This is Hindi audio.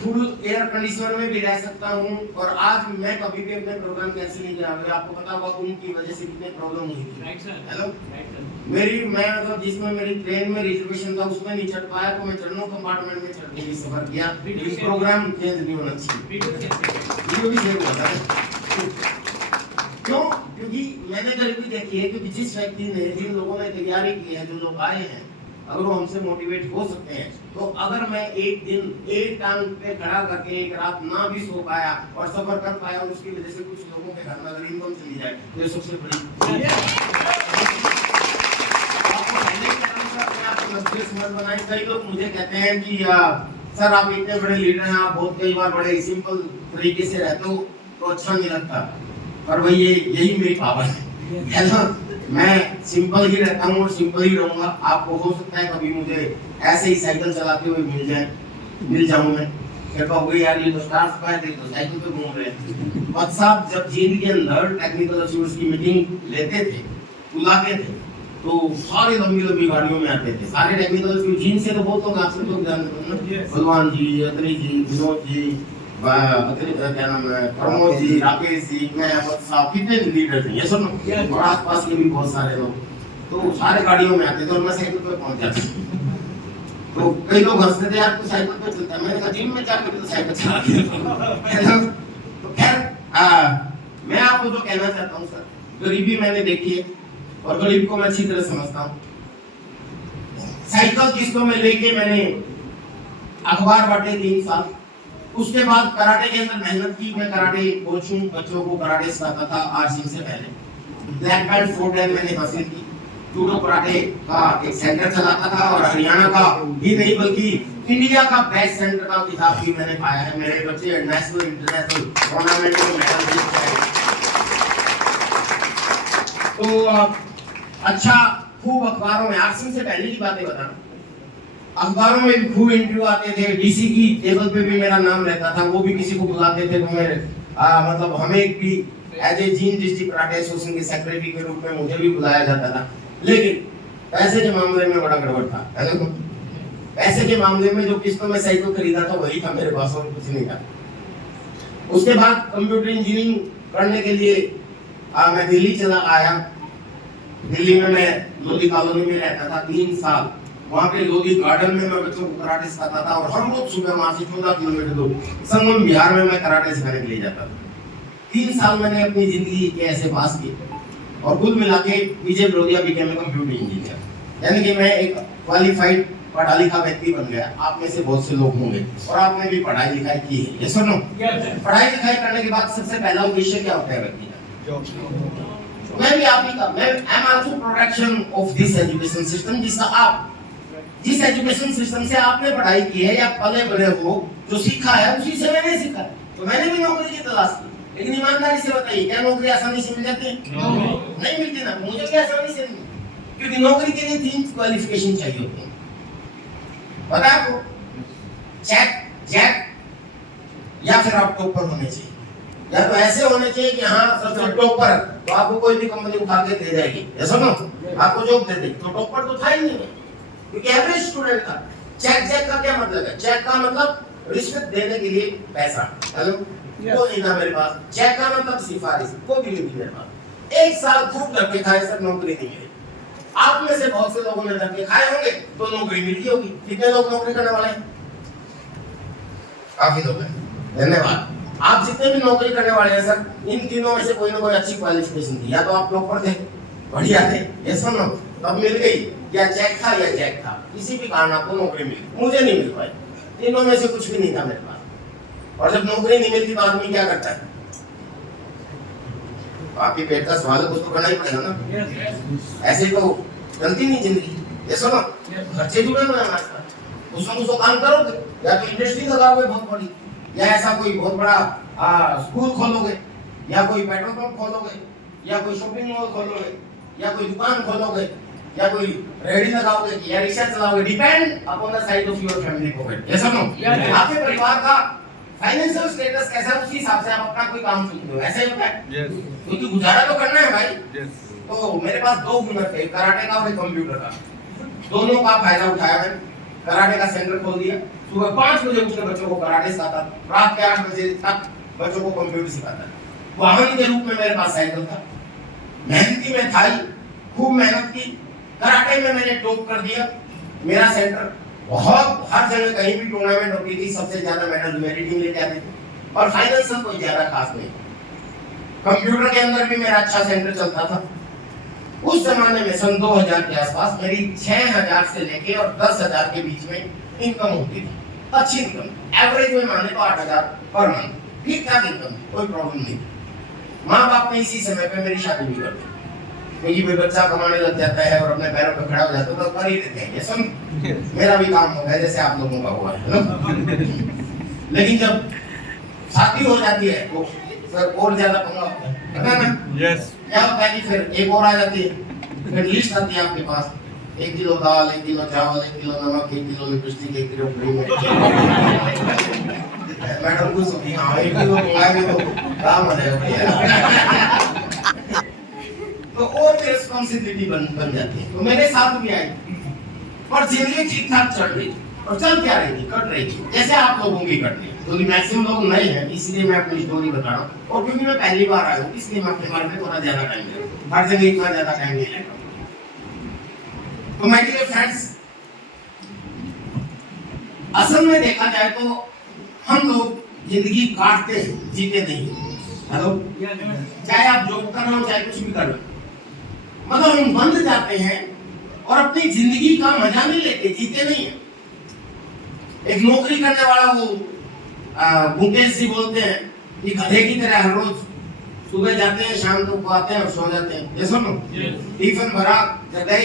फुल एयर कंडीशनर में भी रह सकता हूँ, और आज मैं कभी भी अपने प्रोग्राम कैंसिल नहीं किया। आपको पता होगा उनकी वजह से कितने प्रॉब्लम हुई थी। हेलो, मैं मतलब जिसमें मेरी ट्रेन में रिजर्वेशन था उसमें नहीं चढ़ पाया, तो मैं जनरल कंपार्टमेंट में चढ़ के सफर किया। लेकिन प्रोग्राम चेंज नहीं होना चाहिए। वीडियो भी शेयर हुआ था। क्यों? क्योंकि मैंने गरीबी देखी है, क्योंकि जिस व्यक्ति ने, जिन लोगों ने तैयारी की है, जो लोग आए हैं, अगर वो हमसे मोटिवेट हो सकते हैं, तो अगर मैं एक दिन एक टांग पे खड़ा करके एक रात ना भी सो पाया और सफर कर पाया, और उसकी वजह से कुछ लोगों के घर में अगर इनकम चली जाए, तो ये सबसे बड़ी बनाए। कई लोग मुझे कहते हैं कि सर आप इतने बड़े लीडर हैं, आप बहुत कई बार बड़े सिंपल तरीके से रहते हो तो अच्छा नहीं लगता, पर भाई यही मेरी पावर है ना। मैं सिंपल ही रहता हूँ और सिंपल ही रहूंगा। आपको हो सकता है कभी मुझे ऐसे ही साइकिल चलाते हुए मिल जाऊं मैं, फिर कहोगे यार ये तो स्टार्स पाए थे, तो साइकिल पे घूम रहे थे। बट साहब जब जीन के अंदर टेक्निकल अचीवर्स की मीटिंग लेते थे, बुलाते थे, तो सारे लंबी लंबी गाड़ियों में आते थे। सारे टेक्निकल अचीवर जीन से तो बहुत लोग आपसे लोग जानते हैं, भगवान जी, अतरी जी, विनोद जी, क्या नाम है, प्रमोद जी, राकेश जी, मैं अहमद साहब, कितने लीडर थे ये सब, और आसपास के भी बहुत सारे लोग, तो सारे गाड़ियों में आते थे और मैं साइकिल पे पहुंच जाता। तो कई लोग हंसते थे, यार तू साइकिल पे चलता है। मैंने कहा जिम में जाकर तो साइकिल चला के तो खैर मैं आपको जो कहना चाहता हूँ सर, गरीबी मैंने देखी है और गरीब को मैं अच्छी तरह समझता हूँ। साइकिल किस्तों में लेके मैंने अखबार बांटे 3 साल। उसके बाद कराटे के अंदर मेहनत की। मैं कराटे कोच हूं, बच्चों को कराटे सिखाता था 8 साल से पहले। ब्लैक बेल्ट 4 डैन मैंने हासिल की। जूडो कराटे का एक सेंटर चलाता था, और हरियाणा का ही नहीं बल्कि इंडिया का बेस्ट सेंटर का खिताब भी मैंने पाया है। मेरे बच्चे नेशनल इंटरनेशनल टूर्नामेंट में मेडल जीत गए। तो अच्छा, खूब अखबारों में 8 साल से पहले की बातें बता रहा हूं, अखबारों में भी खूब इंटरव्यू आते थे। डीसी की टेबल पे भी मेरा नाम रहता था। वो भी किसी को बुलाते थे तो मेरे मतलब हमें भी एज ए जीन डिस्ट्रिक्ट कराटे एसोसिएशन के सेक्रेटरी के रूप में मुझे भी बुलाया जाता था। लेकिन पैसे के मामले में बड़ा गड़बड़ था। पैसे के मामले में जो किस्तों में साइकिल खरीदा था वही था मेरे पास, और कुछ नहीं था। उसके बाद कंप्यूटर इंजीनियरिंग करने के लिए मैं दिल्ली चला आया। दिल्ली में मैं लोधी कॉलोनी में रहता था 3 साल। वहाँ पे लोधी गार्डन में मैं बच्चों को कराटे सिखाता था, और हर रोज सुबह वहाँ से 14 किलोमीटर दूर संगम बिहार में मैं कराटे सिखाने के लिए जाता था। 3 साल मैंने अपनी जिंदगी के ऐसे पास किए, और कुल मिला के विजय ब्रोदिया बिकेम कंप्यूटर इंजीनियर। यानी कि मैं एक क्वालिफाइड पढ़ा लिखा व्यक्ति बन गया। आप में से बहुत से लोग होंगे और आपने भी पढ़ाई लिखाई की है, ये सुनो। पढ़ाई लिखाई करने के बाद सबसे पहला उद्देश्य क्या होता है व्यक्ति का? मैं भी आप ही का, मैं I am also protection of this education system, जिसका आप जिस एजुकेशन सिस्टम से आपने पढ़ाई की है या पले बड़े हो, जो सीखा है उसी से मैंने सीखा। तो मैंने भी नौकरी की तलाश की। लेकिन ईमानदारी से बताइए, क्या नौकरी आसानी से मिल जाती है? नहीं मिलती ना। मुझे भी आसानी से नहीं, क्योंकि नौकरी के लिए 3 क्वालिफिकेशन चाहिए होते हैं। पता है आपको? जैक या फिर आप टॉपर होने चाहिए, या तो ऐसे होने चाहिए कि हाँ सबसे टॉपर, तो आपको कोई भी कंपनी उठा के दे जाएगी, ऐसा ना आपको जॉब दे देगी। तो टॉपर तो था ही नहीं, क्योंकि एवरेज स्टूडेंट था। चेक का क्या मतलब है? चेक का मतलब रिश्वत देने के लिए पैसा। हेलो, वो नहीं था मेरे पास। चेक का मतलब सिफारिश, को भी नहीं थी मेरे पास। 1 साल खूब धक्के खाए, सर नौकरी नहीं मिली। आप में से बहुत से लोगों ने धक्के खाए होंगे तो नौकरी मिली होगी। कितने लोग नौकरी करने वाले हैं? काफी लोग हैं, धन्यवाद। आप जितने भी नौकरी करने वाले हैं सर, इन तीनों में से कोई ना कोई अच्छी क्वालिफिकेशन थी। या तो आप टॉपर थे, बढ़िया थे, ये सुनो, तब मिल गई, या चेक था या जैक था, किसी भी कारण आपको नौकरी मिली। मुझे नहीं मिल पाई, तीनों में से कुछ भी नहीं था मेरे पास। और जब नौकरी नहीं मिलती तो आदमी क्या करता है? आपके पेट का सवाल कुछ तो करना ही पड़ेगा ना। ऐसे तो चलती नहीं जिंदगी, ये सुनो, खर्चे जुड़े हुए हैं हमारे साथ। उसमें कुछ तो काम करोगे, या तो इंडस्ट्री लगाओगे बहुत बड़ी, या ऐसा कोई बहुत बड़ा स्कूल खोलोगे, या कोई पेट्रोल पंप खोलोगे, या कोई शॉपिंग मॉल खोलोगे, या कोई दुकान खोलोगे, या कोई रेहड़ी लगाओगे, या रिक्शा चलाओगे। Depend upon the size of your family pocket, ये सुनो। आपके परिवार का फाइनेंशियल स्टेटस कैसा है, उसी हिसाब से आप अपना कोई काम चुनते हो। ऐसा ही होता है, क्योंकि गुजारा तो करना है भाई। तो मेरे पास 2 हुनर थे, कराटे का और कंप्यूटर का। दोनों का फायदा उठाया मैंने। कराटे का सेंटर खोल दिया। सुबह 5 बजे उसने बच्चों को कराटे सिखाता, रात के 8 बजे तक बच्चों को कंप्यूटर सिखाता। वाहन के रूप में मेरे पास साइकिल था। मेहनती में था ही, खूब मेहनत की, कराटे में मैंने टॉप कर दिया। मेरा सेंटर बहुत हर जगह कहीं भी टूर्नामेंट होती थी, सबसे ज्यादा मेडल मेरी टीम लेके आती थी। और फाइनेंशियल कोई ज्यादा खास नहीं। कंप्यूटर के अंदर भी मेरा अच्छा सेंटर चलता था। उस जमाने में सन 2000 के आसपास मेरी 6000 से लेके और 10,000 के बीच में इनकम होती थी। अच्छी इनकम, एवरेज में माने तो 8,000 पर मंथ, ठीक ठाक इनकम, कोई प्रॉब्लम नहीं। माँ बाप ने इसी समय पे मेरी शादी भी कर दी, क्योंकि कोई बच्चा कमाने लग जाता है और अपने पैरों पर खड़ा हो जाता है तो कर ही देते हैं। ये सब मेरा भी काम हो गया जैसे आप लोगों का हुआ है ना। लेकिन जब शादी हो जाती है तो फिर और ज्यादा पंगा होता है ना। यस। क्या होता है कि फिर एक और आ जाती है, फिर लिस्ट आती है आपके पास, 1 किलो दाल, 1 किलो चावल, 1 किलो नमक, 1 kilo lipstick, 1 kilo cream. Madam को सोची हाँ 1 किलो मंगाएंगे तो काम हो जाएगा। तो और रिस्पॉन्सिबिलिटी बन जाती है। तो मेरे साथ भी आई और जिंदगी ठीक ठाक चल रही और चल क्या रही थी, कट रही थी जैसे आप लोगों की कट रही। तो मैक्सिमम लोग नए हैं इसलिए मैं अपनी स्टोरी बता रहा हूँ, और क्योंकि मैं पहली बार आया हूँ इसलिए मैं अपने बारे में थोड़ा ज्यादा टाइम ले रहा हूँ। हर जगह इतना ज्यादा टाइम नहीं लेता। तो माय डियर फ्रेंड्स, असल में देखा जाए तो हम लोग जिंदगी काटते हैं, जीते नहीं। हेलो, चाहे आप जॉब कर रहे हो चाहे कुछ भी कर रहे हो, मतलब हम बंद जाते हैं और अपनी जिंदगी का मजा नहीं लेते, जीते नहीं है। एक नौकरी करने वाला वो मुकेश जी बोलते हैं कि गधे की तरह हर रोज सुबह जाते हैं, शाम को आते हैं और सो जाते हैं। ये सुनो, टिफिन भरा, जगह